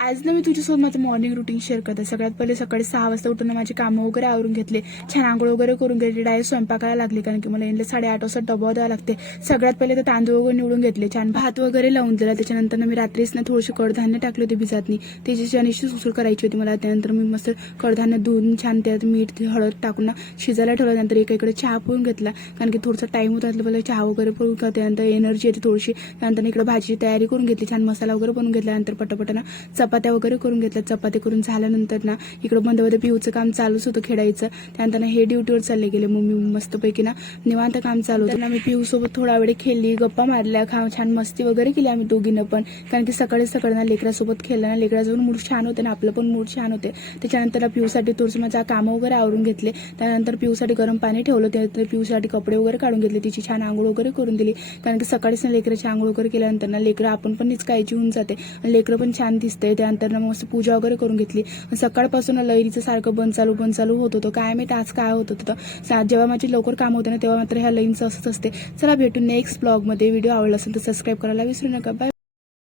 आज ना मी तुझ्यासोबत माझं मॉर्निंग रुटीन शेअर करते। सगळ्यात पहिले सकाळी 6 वाजता उठून माझे कामं वगैरे आवरून घेतले, छान आंघोळ वगैरे करून घेतली, डायरेक्ट स्वयंपाकाला लागले कारण की मला यांना 8:30 वाजता डबा द्यावा लागते। सगळ्यात पहिले तर तांदूळ वगैरे निवडून घेतले, छान भात वगैरे लावून दिला। त्याच्यानंतर मी रात्रीच ना थोडीशी कडधान्य टाकले होते भिजतनी, त्याची चण्याची सुसूळ करायची होती मला। त्यानंतर मी मस्त कडधान्य धुवून छान त्यात मीठ हळद टाकून ना शिजायला ठेवलं। नंतर एकीकडे चहा पिऊन घेतला कारण की थोडासा टाइम होता, मला चहा वगैरे पिऊन त्यानंतर एनर्जी येते थोडीशी। त्यानंतर इकडे भाजीची तयारी करून घेतली, छान मसाला वगैरे बनवून घेतल्यानंतर पटापट ना चपात्या वगैरे करून घेतल्या। चपाती करून झाल्यानंतर ना इकडे बंद पिऊचं काम चालूच होतं खेळायचं। त्यानंतर हे ड्युटीवर चालले गेले, मम्मी मस्तपैकी ना निवांत काम चालू होतं ना। मी पिऊ सोबत थोडा वेळ खेळली, गप्पा मारल्या, छान मस्ती वगैरे केली आम्ही दोघींना पण, कारण की सकाळी ना लेकरासोबत खेळलं ना, लेकराचं मूड छान होते ना, आपलं पण मूड छान होते। त्याच्यानंतर पिऊसाठी थोडंसं माझं काम वगैरे आवरून घेतले। त्यानंतर पिऊसाठी गरम पाणी ठेवलं, त्यानंतर पिऊसाठी कपडे वगैरे काढून घेतले, तिची छान आंघोळ वगैरे करून दिली। कारण की सकाळीच ना लेकराची आंघोळ वगैरे केल्यानंतर ना लेकरं आपण पण निचकायची होऊन जाते, लेकरं पण छान दिसते। त्यानंतर ना मस्त पूजा वगैरे करून घेतली। सकाळपासून लईरीचं सारखं बंद चालू होत होतं, काय माहिती आज काय होत होतं। जेव्हा माझी लवकर काम होतं ना तेव्हा मात्र ह्या लाईनचं असंच असते। चला भेटून नेक्स्ट ब्लॉगमध्ये। व्हिडिओ आवडला असेल तर सबस्क्राईब करायला विसरू नका। बाय।